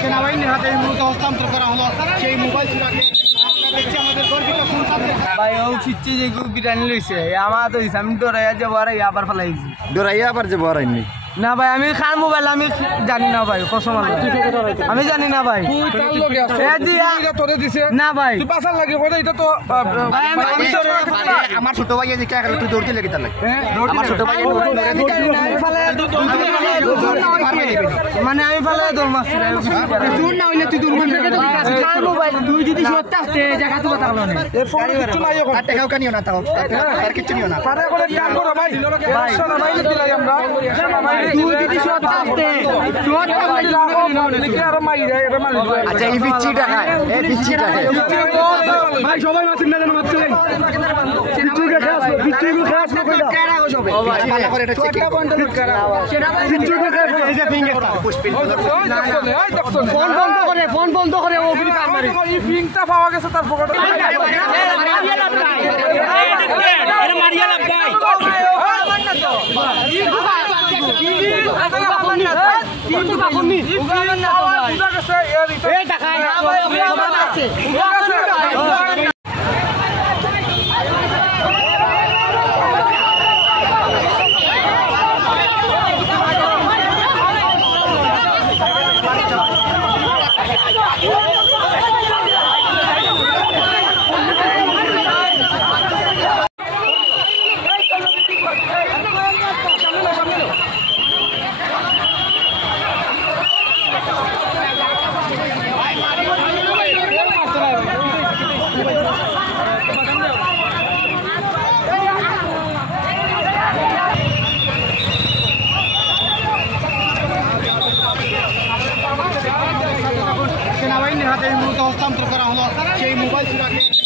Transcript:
সেনাবাহিনীর হাতে এই মুহূর্তে হস্তান্তর করা হলো সেই মোবাইল চুরাকে দেখছি আমাদের গর্বিত সন্তান ভাই ও পিচ্ছি যে বিরিয়ানি লইছে আমার তো আমি ডরাইয়া যাবো আর আবার ফেলাইছি ডরাইয়া আবার যে বড়াইনি না ভাই আমি খান মোবাইল আমি জানি না ভাই কসম আমি জানি না ভাই না ভাই আমার ছোট ভাই যে কে তুই দৌড়তে লেগে তার লাগে আমার ছোট ভাই মানে আমি ফেলে দৌড় মারছি না হইলে তুই দৌড় মারছিস মোবাইল তুই যদি সত্যি আসতে জায়গা তো কথা বলো না আর টাকাও কানিও না তাও আর কিছু নিও না তুই যদি সত্যি আসতে আচ্ছা এই পিচ্চিটা খায় এই পিচ্চিটা ভাই সবাই মাছের না জানো মাছ চলে পিচ্চিকে খাস পিচ্চিকে খাস কারা গো সবে ভালো করে এটা চেক পিচ্চিকে খাস এই যে ফিঙ্গারটা পুষ্পিন ফোন বন্ধ করে ও গুলি কাম মারে এই ফিংটা পাওয়া গেছে তার পকেটে আরে মারিয়া লাগ ভাই সেনাবাহিনীর হাতে এই মুহূর্তে হস্তান্তর করা হলো সেই মোবাইল চুরাকে